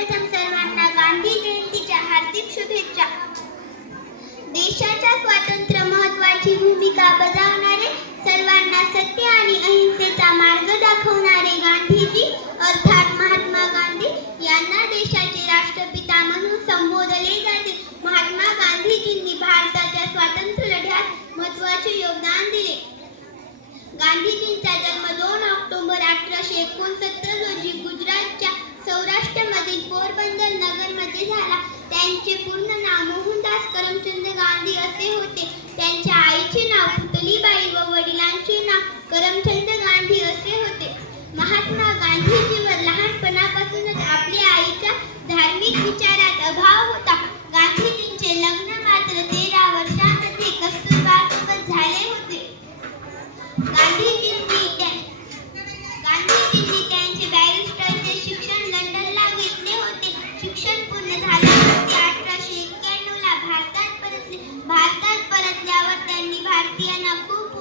सर्वप्रथम सर्वांना गांधी जयंतीच्या हार्दिक शुभेच्छा. देशाच्या स्वातंत्र्य महत्वाची भूमिका बजावणारे सर्वांना सत्य आणि अहिंसेचा मार्ग दाखवणारे गांधीजी अर्थात महात्मा गांधी यांना देशाचे राष्ट्रपिता म्हणून संबोधले जाते. महात्मा गांधीजींनी भारताच्या स्वातंत्र्य लढ्यात महत्त्वाचे योगदान दिले. गांधीजींचा जन्म दोन ऑक्टोबर अठराशे एकोणसत्तर रोजी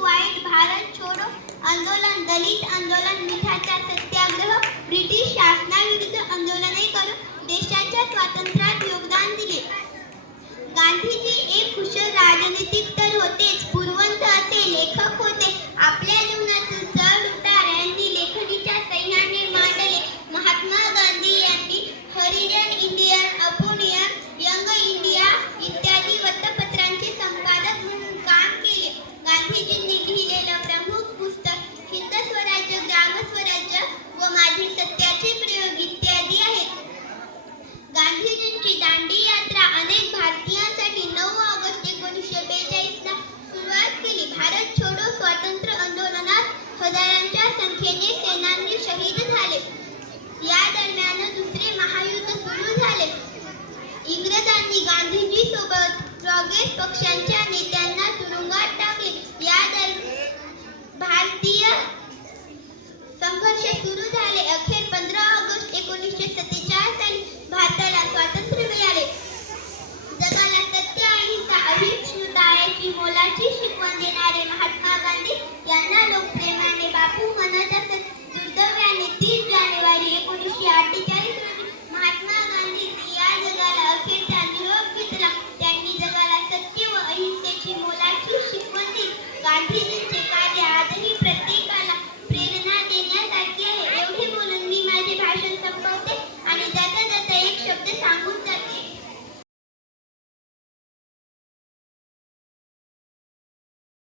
व्हाईट भारत छोडो. आंदोलन दलित आंदोलन मिठाचा सत्याग्रह. ब्रिटिश शासनाविरुद्ध आंदोलने करून देशाच्या स्वातंत्र्यात योगदान दिले. गांधीजी एक गांधीजी सोबत रॉकेट पक्षांच्या नेत्यांना तुरुंगात टाकले. या दरम्यान भारतीय संघर्ष सुरू झाले. अखेर पंधरा ऑगस्ट एकोणीसशे सत्तेचाळीस साली भारताला स्वातंत्र्य मिळाले. जगाला सत्य अहिंसा अहिष्णुता याची मोलाची शिकवण देणारे महात्मा गांधी यांना लोक बापू म्हणत असत. दुर्दव्याने तीन जानेवारी एकोणीसशे अठ्ठेचाळीस